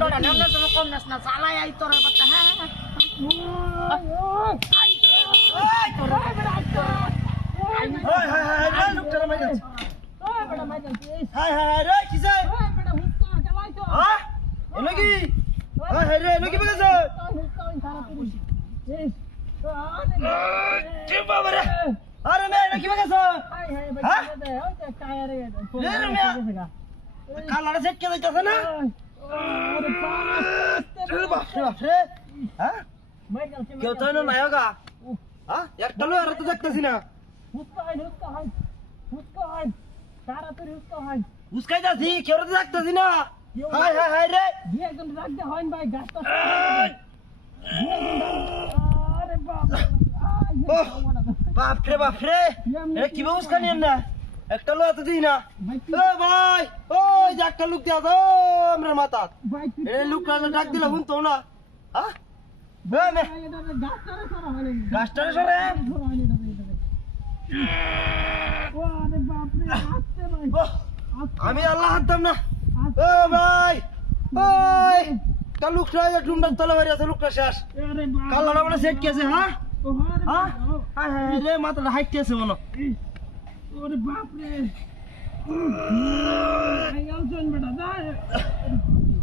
ডরা নাম না তুমি কম নাস না চালাই আই তোর বাচ্চা হ্যাঁ আই তোর হাই হাই হাই রে লোকটার মাই যাচ্ছে ওই বড় মাই যাচ্ছে হাই হাই রে কিসে ওই বড় হুস্কা চালাই তো হ্যাঁ এলো কি হাই হাই রে এলো কি বলেছে হুস্কা ওই সারা পুরুষ এই তো আরে কি বাবা রে আরে মে এলো কি বলেছে হাই হাই বাচ্চা দে ওই যে টায়ারে গেছে কালারে সেট কে যাইতাছে না আরে বাপ রে হ্যাঁ কেউ তো না নায়গা হ্যাঁ একটা লো আর তো দেখতেছি না হুস্কা হাই তাড়াতাড়ি হুস্কা হাই হুস্কাই যাচ্ছি কেউ তো দেখতেছি না হাই হাই হাই রে দুই একজন রাখ দে হইন ভাই গাছটা আরে বাপ রে এ কি হুস্কা নিয়েন না একটা লো এত দিই না এ ভাই ওই যে একটা লোক দিয়া দাও আমার মাথা এই লোকটা ডাক দিলে শুনতো না হ্যাঁ গাছটারে সরে আমি আল্লাহ হাততাম না ও ভাই ওই কাল লোকটা ডুমডার তলে বাড়ি আছে লোকটা শেষ কাল্লাটা মানে সেট কেছে হ্যাঁ হ্যাঁ রে মাথাটা হাইটতেছে মনে ওরে বাপ রে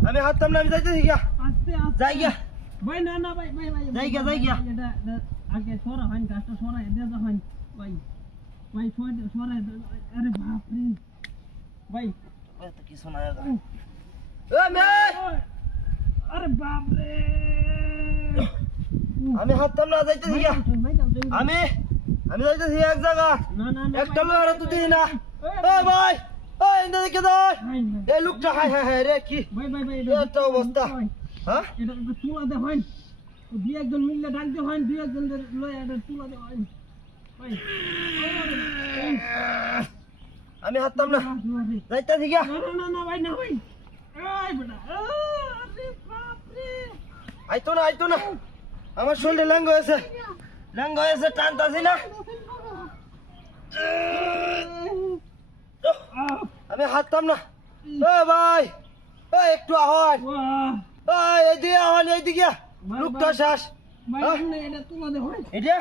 আমি হাততাম না আমি যাইতেছি গিয়া যাই গিয়া ভাই না ভাই যাই গিয়া এটা আগে সরা হইন গাছটা সরা দে যা হইন ভাই সরা আরে বাপ রে ভাই ওই তো কিছু না এ মে আরে বাপ রে আমি হাততাম না যাইতেছি গিয়া আমি যাইতেছি এক জায়গা না একটা লোহার তো দিই না এ ভাই ওই ইন্দা দেখে দাও এই লোকটা হাই হাই হাই রে কি ভাই এটা অবস্থা হ্যাঁ এটা তুলা দে হইন দুই একজন মিললে ডাক দে হইন দুই একজন লয় এটা তুলা দে হইন ভাই আমি হাততাম না যাইতেছি গিয়া না ভাই না ভাই এই বেটা আরে বাপ রে আইতো না আমার শরীরে ল্যাঙ্গ হয়েছে টানতাছি না আমি হাততাম না ও ভাই ওই একটু আহ্বান ওই এইদিকে লোকটা শ্বাস এটা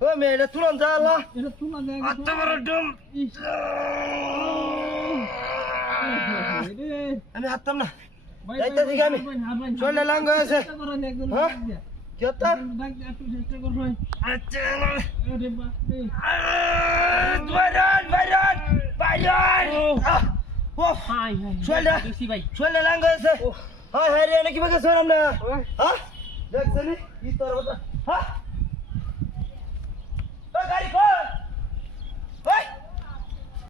ও মে এটা তুলান যা আল্লাহ আত্মা বড় ডুম আমি হাততাম না যাইতেছি আমি শরীরে ল্যাঙ্গ হয়েছে হ্যাঁ কেতা আচ্ছা বাইরন ও হাই শোল্ডা শোল্ডা লাঙ্গ আছে হাই হাই রে নাকি বাগে সরাম না হ্যাঁ দেখছনি কি তোর হ্যাঁ